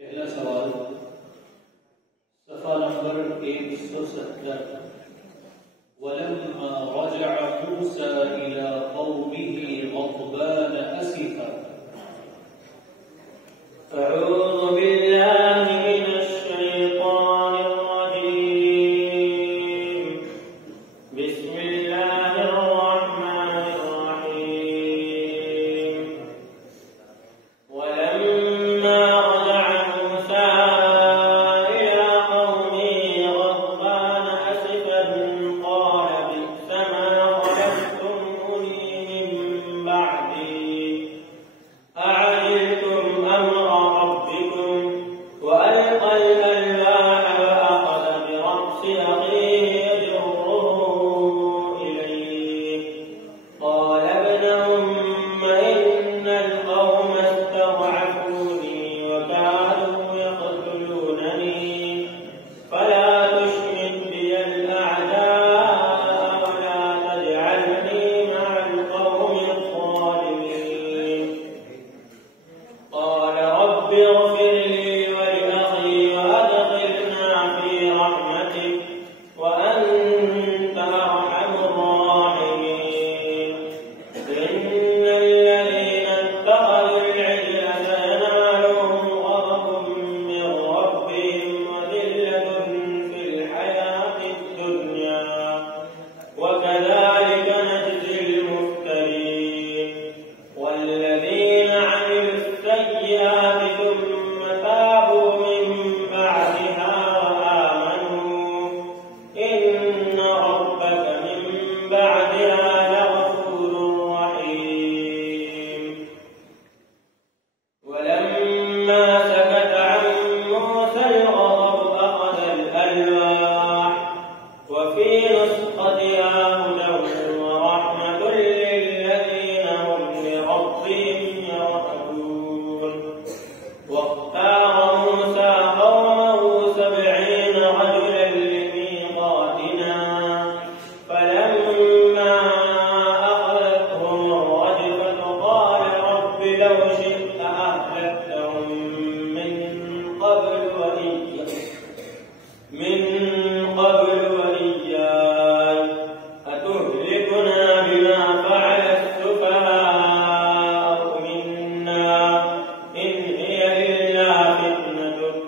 पहला सवाल सफ़ा नंबर 170। वलम्मा रजअ मूसा इला कौमिही गज़बान असिफा। أعوذ بالله من الشيطان الرجيم. بسم الله الرحمن الرحيم. ولما رجع موسى إلى قومه غضبان أسفا قال بئس ما خلفتموني من بعدي أعجلتم أمر ربكم وألقى الألواح وأخذ برأس أخيه يجره إليه قال ابن أم إن القوم استضعفوني وكادوا يقتلونني فلا تشمت بي الأعداء ولا تجعلني مع القوم الظالمين. قال رب اغفر لي ولأخي وأدخلنا في رحمتك وأنت أرحم الراحمين. إن الذين اتخذوا العجل سينالهم غضب من ربهم وذلة في الحياة الدنيا وكذلك نجزي المفترين. والذين عملوا السيئات ثم تابوا من بعدها وآمنوا إن ربك من بعدها لغفور رحيم. ولما سكت عن موسى الغضب أخذ الألواح وفي نسختها هدى ورحمة للذين هم لربهم يرهبون. واختار موسى قومه 70 رجلا لميقاتنا فلما أخذتهم الرجفة قال رب لو شئت أهلكتهم من قبل وإياي أتهلكنا بما فعل السفهاء منا إن هي إلا فتنتك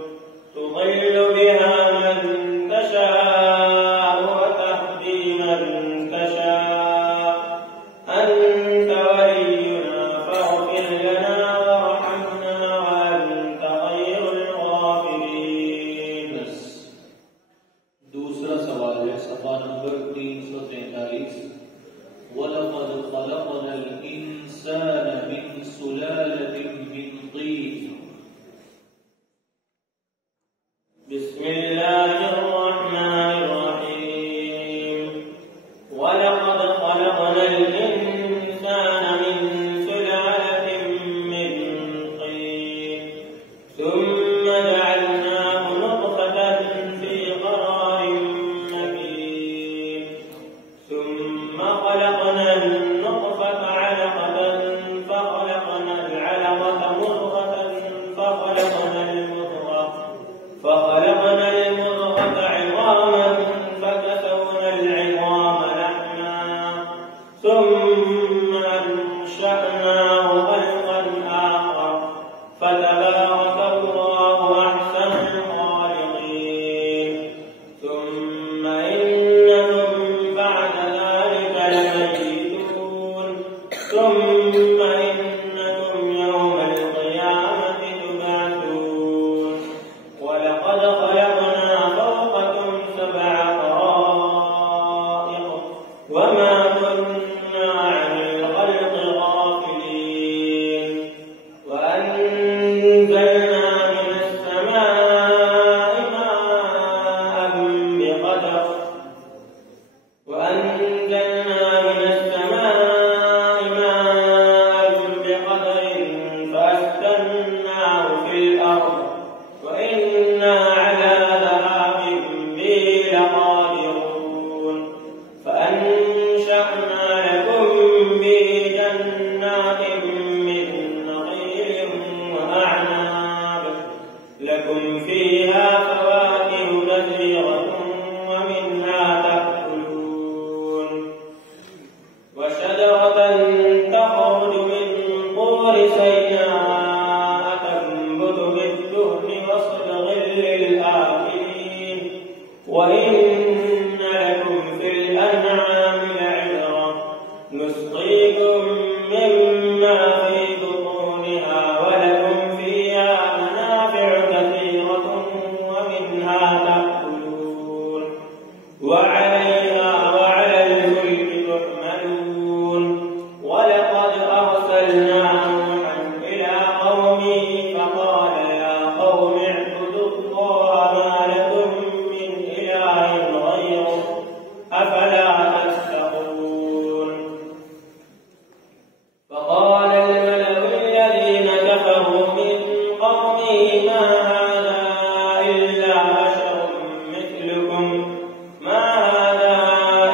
ما هذا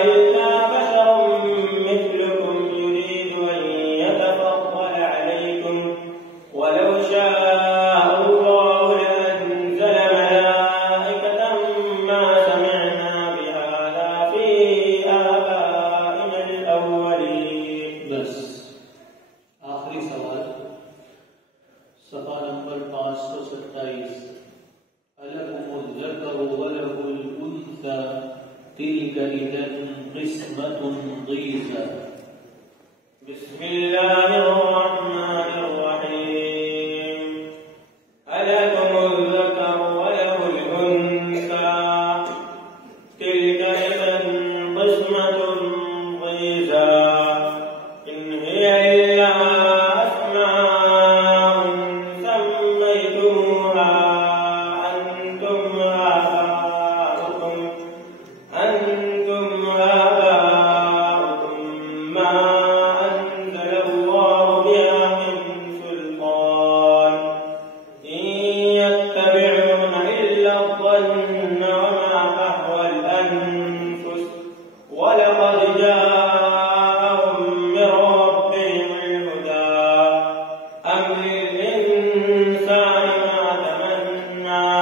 إلا بشر مثلكم يريد أن يتفضل عليكم ولو شاء الله لأنزل ملائكة ما سمعنا بهذا في آبائنا الأولين. बस आखिरी सवाल सफा नंबर 527 अलकुमुल ज़करु वलहुल उन्सा तिल्क इज़न क़िस्मतुन ज़ीज़ा. بسم الله الرحمن الرحيم. ألكم الذكر وله الأنثى تلك إذا قسمة ضيزى. إن هي إلا أسماء سميتموها أنتم وآباؤكم ما أنزل الله بها من سلطان إن يتبعون إلا الظن وما تهوى الأنفس ولقد جاءهم من ربهم الهدى. أم للإنسان ما تمنى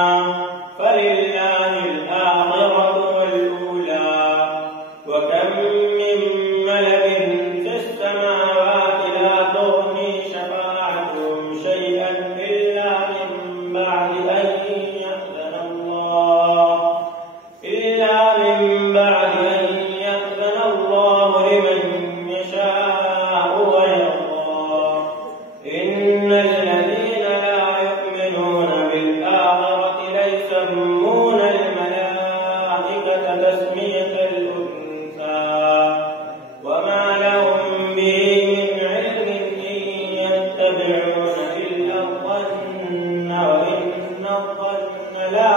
فلله الآخرة والأولى. وكم من ملك في السماوات لا تغني شفاعتهم شيئا إلا من بعد أن يأذن الله لمن يشاء ويرضى. إن الذين لا يؤمنون بالآخرة ليسمون الملائكة تسمية الأنثى وما لهم به من علم إن يتبعون إلا الظن وإن الظن لا